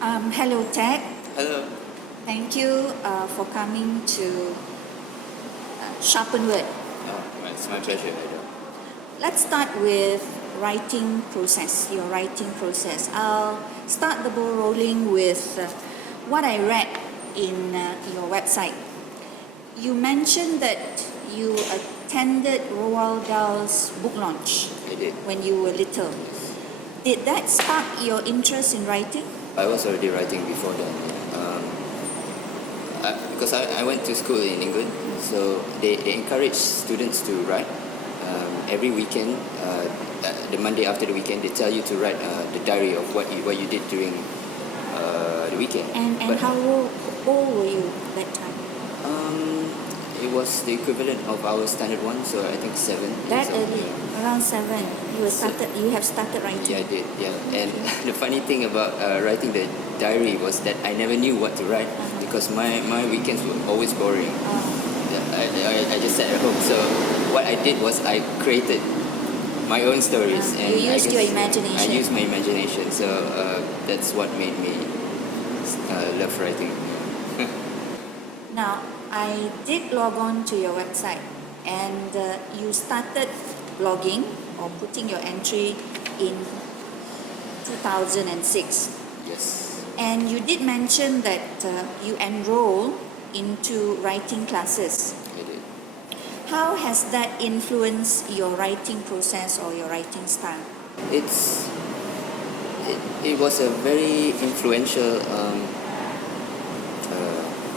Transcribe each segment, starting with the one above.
Hello, Ted. Hello. Thank you for coming to Sharpened. It's my pleasure. Let's start with writing process, your writing process. I'll start the ball rolling with what I read in your website. You mentioned that you attended Roald Dahl's book launch I did. when you were little. Did that spark your interest in writing? I was already writing before then. Because I went to school in England, so they encourage students to write. Every weekend, the Monday after the weekend, they tell you to write the diary of what you did during the weekend. And how old were you that time? It was the equivalent of our standard one, so I think 7. That so, early, around 7, you have started writing. Yeah, I did. Yeah, and the funny thing about writing the diary was that I never knew what to write because my weekends were always boring. I just sat at home. So what I did was I created my own stories, and you used your imagination. I used my imagination. So that's what made me love writing. Now, I did log on to your website, and you started blogging or putting your entry in 2006. Yes. And you did mention that you enroll into writing classes. I did. How has that influenced your writing process or your writing style? It was a very influential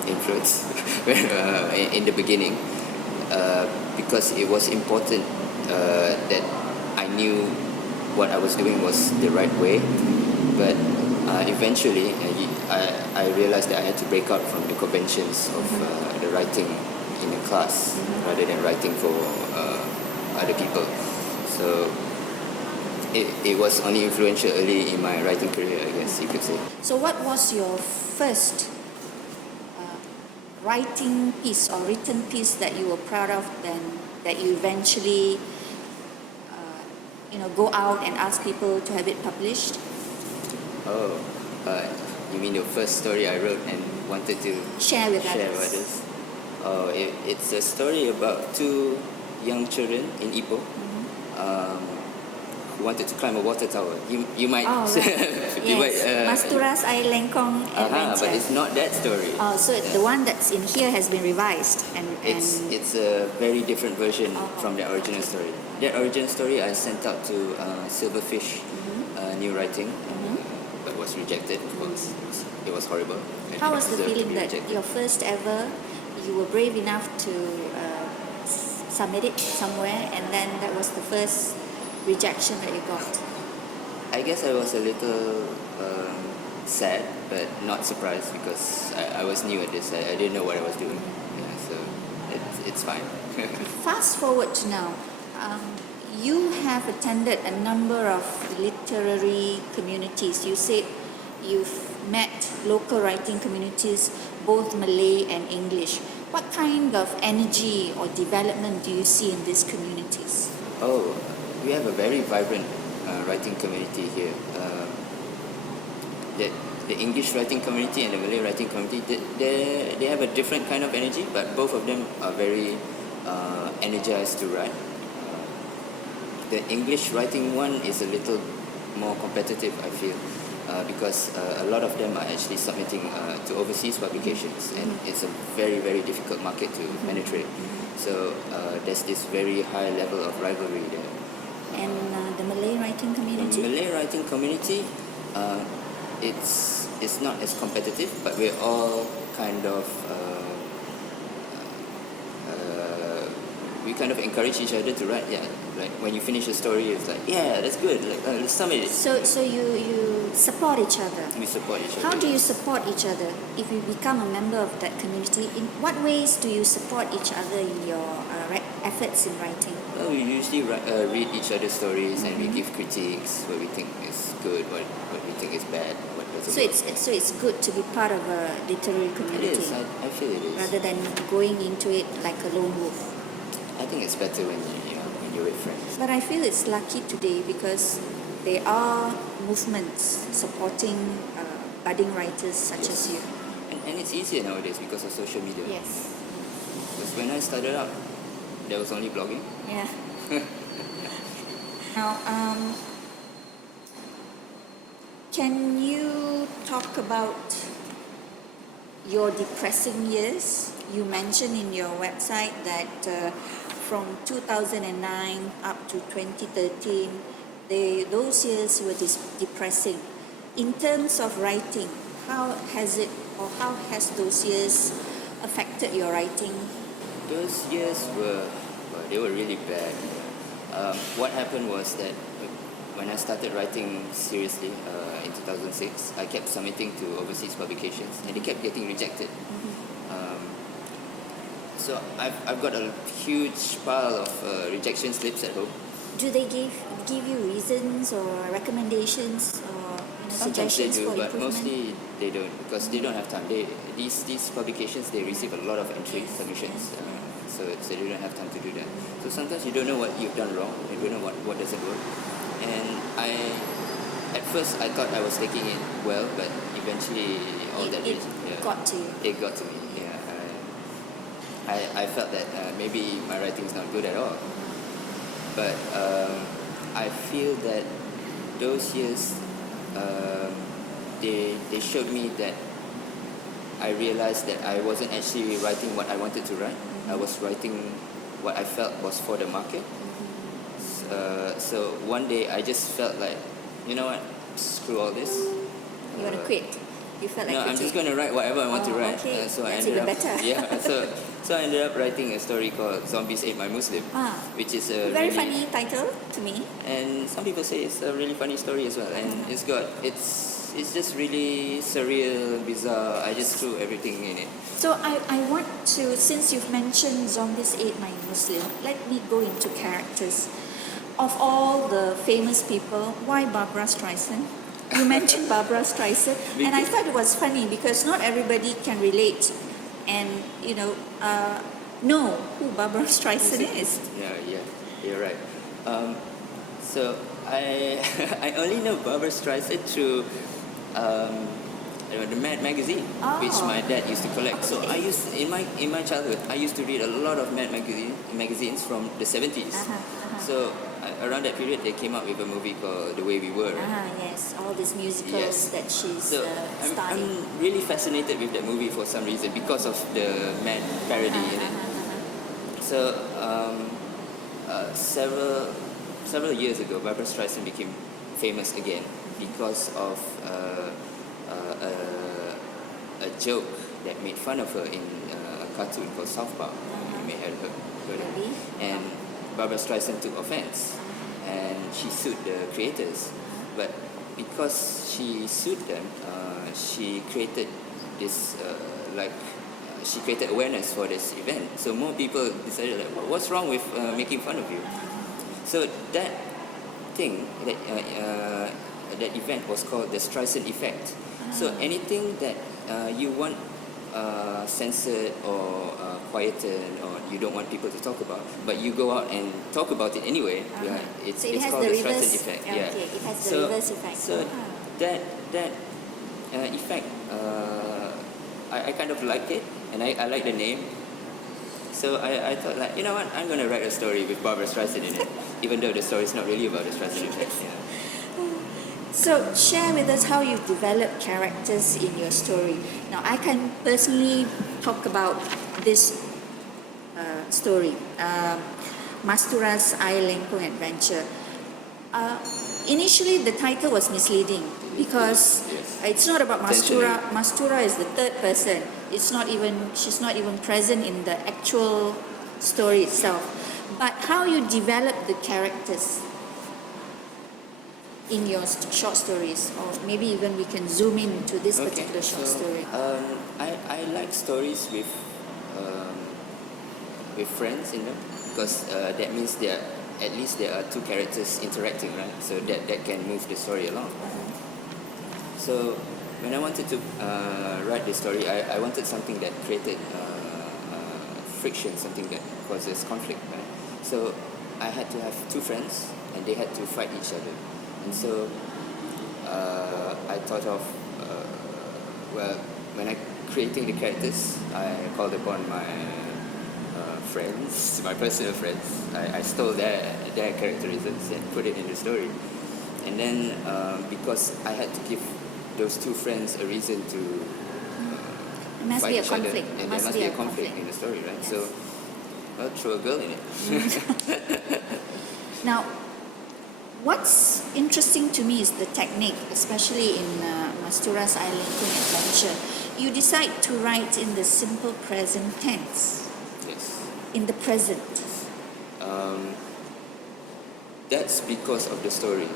influence in the beginning because it was important that I knew what I was doing was the right way, but eventually I realized that I had to break out from the conventions of the writing in a class rather than writing for other people. So it was only influential early in my writing career, I guess you could say. So what was your first writing piece or written piece that you were proud of then that you eventually go out and ask people to have it published? Oh, you mean the first story I wrote and wanted to share with others? Oh, it's a story about 2 young children in Ipoh who wanted to climb a water tower. You might... Masturas Air Lengkong Adventure. But it's not that story. Oh, so the one that's in here has been revised and It's a very different version from the original story. That original story I sent out to Silverfish New Writing, but was rejected. It was horrible. How was the feeling that your first ever, you were brave enough to submit it somewhere, and then that was the first rejection that you got? I guess I was a little sad, but not surprised because I was new at this. I didn't know what I was doing. Yeah, so it's fine. Fast forward to now. You have attended a number of literary communities. You said you've met local writing communities, both Malay and English. What kind of energy or development do you see in these communities? Oh, we have a very vibrant writing community here. The English writing community and the Malay writing community, they have a different kind of energy, but both of them are very energized to write. The English writing one is a little more competitive, I feel, because a lot of them are actually submitting to overseas publications, and it's a very, very difficult market to penetrate. So there's this very high level of rivalry there. And the Malay writing community? The Malay writing community, it's not as competitive, but we're all kind of we kind of encourage each other to write. Yeah, like when you finish a story, it's like, yeah, that's good. Like let's submit it. So you support each other. We support each other. How do you support each other if you become a member of that community? In what ways do you support each other in your efforts in writing? Well, we usually read each other's stories and we give critiques, what we think is good, what we think is bad, what doesn't work. So it's good to be part of a literary community. It is. I feel it is. Rather than going into it like a lone wolf. I think it's better when you're with friends. But I feel it's lucky today because there are movements supporting budding writers such as you. And it's easier nowadays because of social media. Yes. Because when I started out, there was only blogging. Yeah. Now, can you talk about your depressing years? You mentioned in your website that from 2009 up to 2013, those years were depressing. In terms of writing, how has those years affected your writing? Those years were really bad. What happened was that when I started writing seriously in 2006, I kept submitting to overseas publications and they kept getting rejected. So I've got a huge pile of rejection slips at home. Do they give you reasons or recommendations or Sometimes they suggestions do, for but improvement? mostly they don't because they don't have time. These publications, they receive a lot of entry submissions, so they don't have time to do that. So sometimes you don't know what you've done wrong, you don't know what doesn't work. And at first I thought I was taking it well, but eventually It got to you. It got to me. Yeah, I felt that maybe my writing is not good at all. But I feel that those years, they showed me that I realized that I wasn't actually writing what I wanted to write. I was writing what I felt was for the market. So one day I just felt like, you know what, screw all this. You want to quit? You felt like No, I'm quitting? just going to write whatever I want to write. Okay. So I That's ended even up, better. yeah. So I ended up writing a story called "Zombies Ate My Muslim," which is a Very really funny title to me. And some people say it's a really funny story as well. And it's just really surreal, bizarre. I just threw everything in it. So I want to, since you've mentioned Zombies Ate My Muslim, let me go into characters. Of all the famous people, why Barbra Streisand? You mentioned Barbra Streisand, and I thought it was funny because not everybody can relate and, know who Barbra Streisand is. Yeah, you're right. So I I only know Barbra Streisand through the Mad magazine, which my dad used to collect. So I used in my childhood, I used to read a lot of Mad magazines from the 70s. So around that period, they came up with a movie called The Way We Were. Yes, all these musicals that she's So starring. I'm really fascinated with that movie for some reason because of the Mad parody in it. So several years ago, Barbra Streisand became famous again because of a joke that made fun of her in a cartoon called South Park. You may have heard of it. And Barbra Streisand took offense and she sued the creators. But because she sued them, she created this she created awareness for this event. So more people decided, like, what's wrong with making fun of you? So that thing, that event was called the Streisand effect. So anything that you want censored or quietened or you don't want people to talk about, but you go out and talk about it anyway, it's called the Streisand effect. Okay, it has the reverse effect. So that effect, I kind of like it, and I like the name. So I thought, like, you know what, I'm going to write a story with Barbra Streisand in it, even though the story is not really about the Streisand effect. Yeah. So share with us how you develop characters in your story. Now I can personally talk about this story, Mastura's Air Lempung Adventure. Initially the title was misleading because it's not about Mastura. Mastura is the third person. She's not even present in the actual story itself. But how you develop the characters in your short stories, or maybe even we can zoom in to this particular short story. I like stories with friends in them because that means at least there are two characters interacting, right? So that can move the story along. So when I wanted to write the story, I wanted something that created friction, something that causes conflict, right? So I had to have two friends and they had to fight each other. And so I thought of Well, when I creating the characters, I called upon my friends, my personal friends. I stole their characterisms and put it in the story. And then because I had to give those two friends a reason to There must fight be a each other, conflict. and there must be a conflict in the story, right? Yes. So, well, throw a girl in it. Now, what's interesting to me is the technique, especially in Mastura's Island adventure. You decide to write in the simple present tense, Yes. in the present. That's because of the story.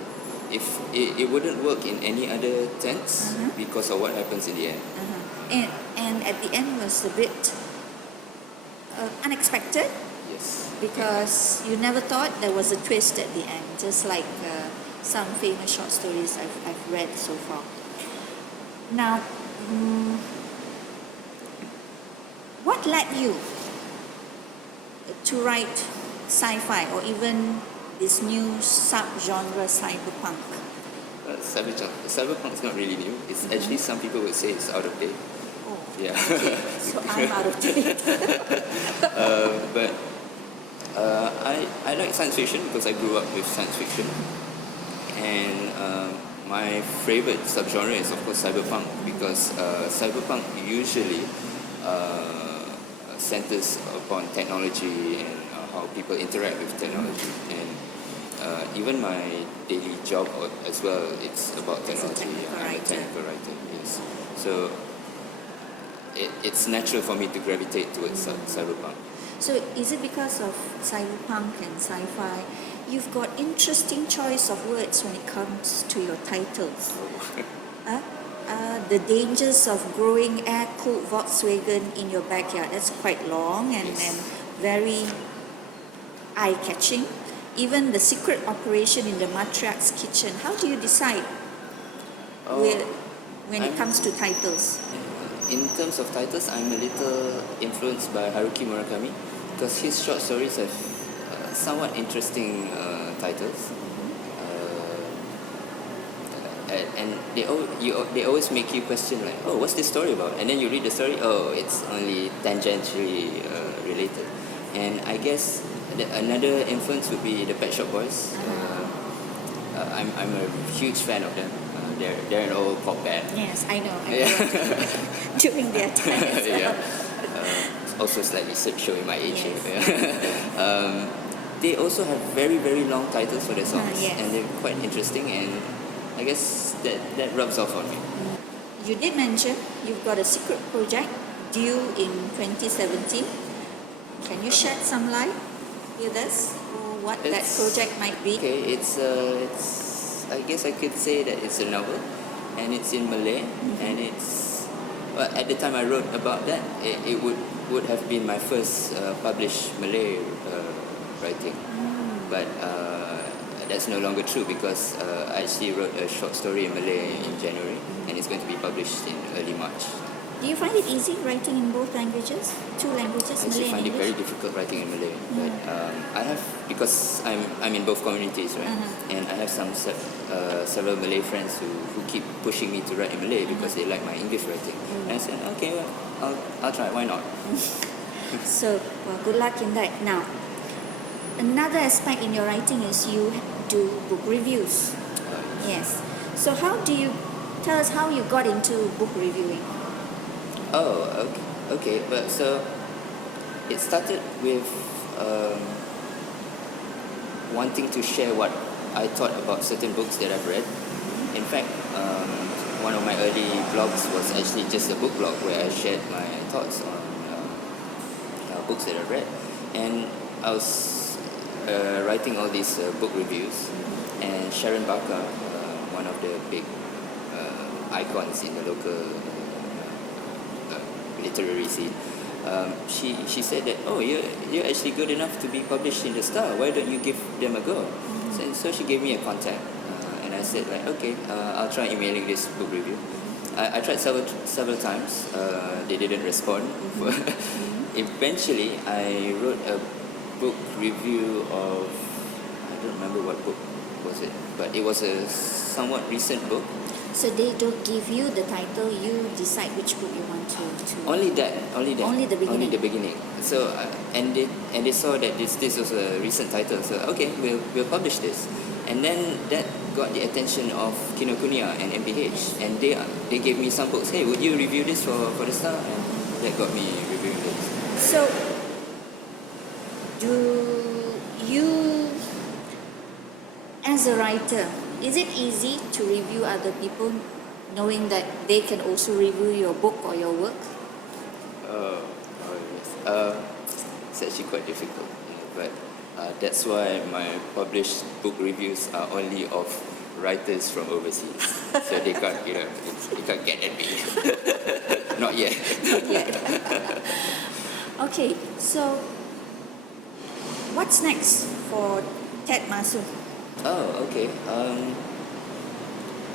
If it wouldn't work in any other tense because of what happens in the end. And at the end was a bit unexpected Yes. because you never thought there was a twist at the end, just like some famous short stories I've read so far. Now, what led you to write sci-fi or even this new subgenre cyberpunk? Cyberpunk is not really new. It's actually, some people would say it's out of date. Oh, Yeah. so I'm out of date. But I like science fiction because I grew up with science fiction. And my favorite subgenre is of course cyberpunk, because cyberpunk usually centers upon technology and how people interact with technology. And even my daily job as well, it's about technology. I'm a technical writer, yes. So it's natural for me to gravitate towards cyberpunk. So is it because of cyberpunk and sci-fi, you've got interesting choice of words when it comes to your titles? The dangers of growing air-cooled Volkswagen in your backyard. That's quite long and very eye-catching. Even the secret operation in the matriarch's kitchen. How do you decide when it comes to titles? In terms of titles, I'm a little influenced by Haruki Murakami, because his short stories have somewhat interesting titles. And they always make you question, like, oh, what's this story about? And then you read the story, oh, it's only tangentially related. And I guess another influence would be the Pet Shop Boys. I'm a huge fan of them. They're an old pop band. Yes, I know. During their time as well. Also slightly showing my age Yes. here. They also have very, very long titles for their songs, Yes. and they're quite interesting, and I guess that rubs off on me. You did mention you've got a secret project due in 2017. Can you shed some light with us or what that project might be? Okay, it's I guess I could say that it's a novel, and it's in Malay, and it's at the time I wrote about that, it would have been my first published Malay writing, but that's no longer true, because I actually wrote a short story in Malay in January, and it's going to be published in early March. Do you find it easy writing in both languages? Two languages, I actually Malay find and it very English? difficult writing in Malay, but I have, because I'm in both communities, right? And I have several Malay friends who keep pushing me to write in Malay because they like my English writing. And I said, okay, well, I'll try. Why not? So, well, good luck in that. Now, another aspect in your writing is you do book reviews. Yes. So how do you tell us how you got into book reviewing? Oh, okay. But so it started with wanting to share what I thought about certain books that I've read. In fact, one of my early blogs was actually just a book blog where I shared my thoughts on books that I've read, and I was writing all these book reviews, and Sharon Barker, one of the big icons in the local literary scene, she said that, oh, you're actually good enough to be published in the Star, why don't you give them a go? So she gave me a contact, and I said, like, okay, I'll try emailing this book review. I tried several times. They didn't respond. Eventually I wrote a book review of, I don't remember what book was it, but it was a somewhat recent book, So they don't give you the title, you decide which book you want to. Only that. Only the beginning. Only the beginning. So and they saw that this was a recent title. So okay, we'll publish this, and then that got the attention of Kinokuniya and MPH, and they gave me some books. Hey, would you review this for the Star? And that got me reviewing this. So, do you, as a writer, is it easy to review other people, knowing that they can also review your book or your work? Yes. It's actually quite difficult, but that's why my published book reviews are only of writers from overseas, so they can't, they can't get at me. Not yet. Not yet. Okay, so what's next for Ted Mahsun? Oh, okay.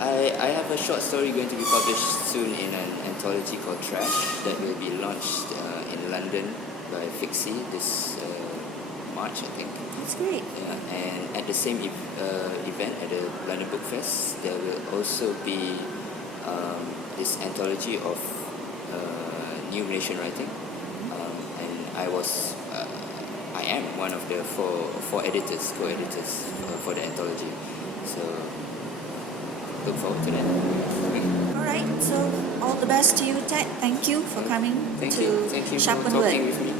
I have a short story going to be published soon in an anthology called Trash that will be launched in London by Fixie this March, I think. That's great. Yeah, and at the same event at the London Book Fest, there will also be this anthology of new Malaysian writing, and I am one of the four editors, co-editors for the anthology. So look forward to that. All right, so all the best to you, Ted. Thank you for coming Thank to you for Sharpened talking Word. with me.